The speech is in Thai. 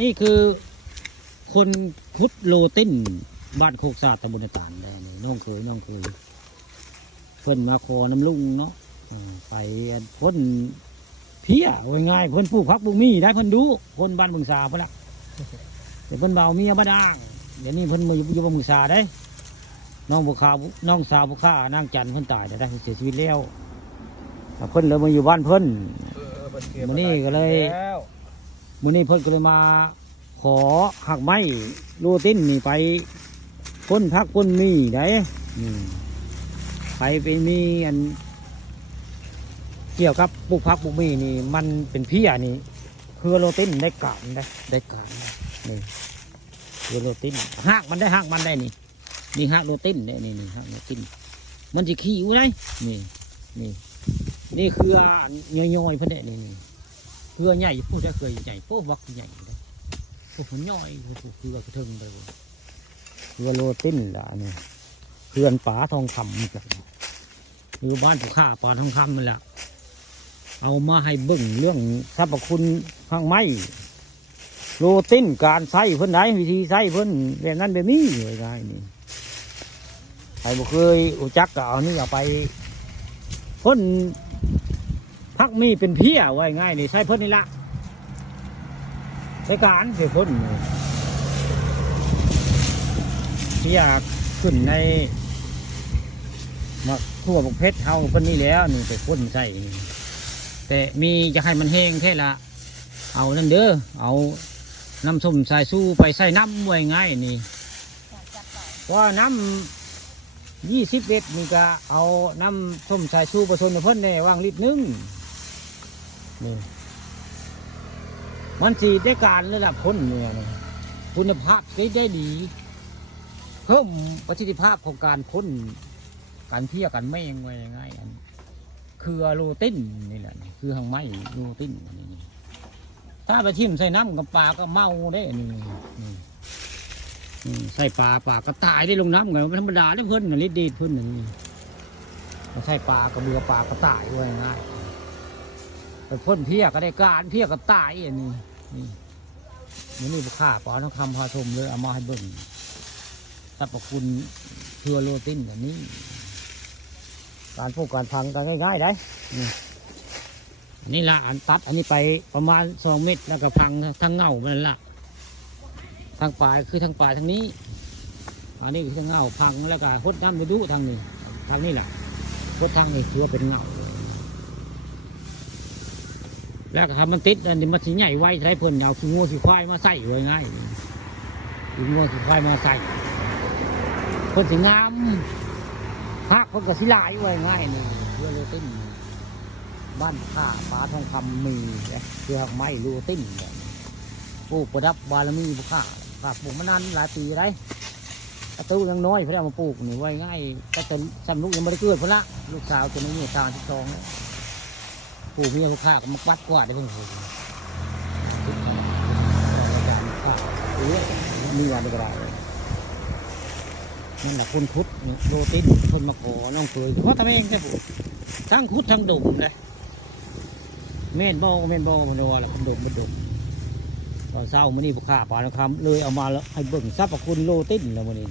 นี่คือคนคุดโลตินบ้านโคกซาตำบลตาลได้นี่น้องเคยน้องเคยเพิ่นมาขอน้ำลุงเนาะอ่าไปอันพ่นเพี้ยไว้ง่ายเพิ่นปลูกพักปลูกมีได้เพิ่นดูคนบ้านเมืองสาเพิ่นละแต่เพิ่นเบาเมียบ้าด่างเดี๋ยวนี้เพิ่นมาอยู่อยู่บ้านเมืองสาได้น้องบุคาน้องสาวบุคานางจันทร์เพิ่นตายได้ได้เสียชีวิตแล้วแต่เพิ่นเลยมาอยู่บ้านเพิ่นมื้อนี้ก็เลยแล้ว มื้อนี้เพิ่นก็เลยมา ขอหักไม้โลตินนี่ไปพ้นพักพ้นมีได้นี่ไปไปมีอัน เกี่ยวกับปลูกพักปลูกมีนี่ มันเป็นพี้ยนี่คือโลตินได้การได้ได้การนี่คือโลตินหักมันได้หักมันได้นี่นี่หักโลตินได้นี่นี่หักโลตินมันจะขี้อยู่ได้นี่นี่นี่คืออันย่อยๆเพิ่นได้นี่นี่ เพื่อใหญ่พูดได้เคยใหญ่โป้วักใหญ่เลยพวกมันย่อยพวกเพื่อกระเทิงไปหมดเพื่อโลตินละเนี่ยเพื่อนป๋าทองคำนี่กันอยู่บ้านผู้ข้าป๋าทองคำมันแหละเอามาให้เบิ่งเรื่องสรรพคุณข้างไม้โลตินการใช้เพิ่นไหนวิธีใช้เพิ่นแบบนั้นแบบนี้เลยได้นี่ใครบ่เคยอุจักก็เอานี่เอาไปพ่น พักมีเป็นเพี้ยไว้ง่ายนี่ใช้เพิ่นนี่ละใช้การเสียพ่นนี่เพี้ยขึ้นในมาทั่วบกเพชรเฮาเพิ่นนี่แล้วนี่ไปพ่นใส่แต่มีจะให้มันแห้งแค่ละเอานั่นเด้อเอาน้ำส้มสายสู้ไปใส่น้ำไว้ง่ายนี่ว่าน้ำยี่สิบเอ็ดนี่ก็เอาน้ำส้มสายสู้ผสมเพิ่นแน่ว่างลิตรนึง นี่ มันสีได้การระดับพ้นเนี่ยนะคุณภาพได้ได้ดี เพิ่มประสิทธิภาพของการพ้นการเที่ยวกันไม่ยังไงง่ายอันคือโรตินนี่แหละคือหางไม้โรตินนี่ถ้าไปทิ่มใส่น้ำกับปลาก็เมาได้นี่ใส่ปลาปลาก็ตายได้ลงน้ำไงมันธรรมดาได้เพิ่นกันลิดดีเพิ่นน่ะนี่ใส่ปลากระเบือปลาก็ตายไว้ง่าย ไปพ่นเพียก็ได้การเพียก็ตายอันนี้นี่นี่นี่บุค่าปอทองคำพาชมเลยเอามาให้เบิ่งสรรพคุณเพื่อโลตินอันนี้ การปลูกการพังก็ง่ายๆได้นี่นี่ละอันตัดอันนี้ไปประมาณสองเมตรแล้วก็พังทั้งเงามันละทางปลายคือทางปลายทางนี้ อันนี้คือทางเงาพังแล้วก็หดน้ำไปดูทางนี้ทางนี้แหละหดทางนี้ถือว่าเป็นเงา แล้วก็ทำมันติดอันนี้มันสิใหญ่ไว้ใช้เพิ่นเอาขี้งัวขี้ควายมาใส่ไว้ง่ายขี้งัวขี้ควายมาใส่เพิ่นสิงามหักเพิ่นก็สิลายไว้ง่ายนี่เพื่อโลตินบ้านข้าปลาทองคำมีเพื่อไม้โลตินแบบนี้ปลูกประดับบารมีบุค่าข้าปลูกมานานหลายปีได้ประตูยังน้อยเพิ่นเอามาปลูกนี่ไว้ง่ายก็จะจำลูกยังไม่ได้เกิดเพิ่นละลูกสาวตัวนี้สาวที่สองแล้ว ผู้เมียผู้ข้าก็มาปัดกวาดได้เพิ่งหูทุการข้าเอ้ยมีอะไรก็ได้นั่นแหละคนพุทธเนี่ยโรตินคนมาขอน้องเคยเพราะทำเองใช่ผู้ทั้งคุดทั้งดุมเลยเม่นบ่เม่นบ่มันว่าอะไรคนดุมมันดุมตอนเช้ามื้อนี้ผู้ข้าปลาแล้วคำเลยเอามาแล้วให้เบิ่งทรัพย์คุณโลตินแล้วมื้อนี้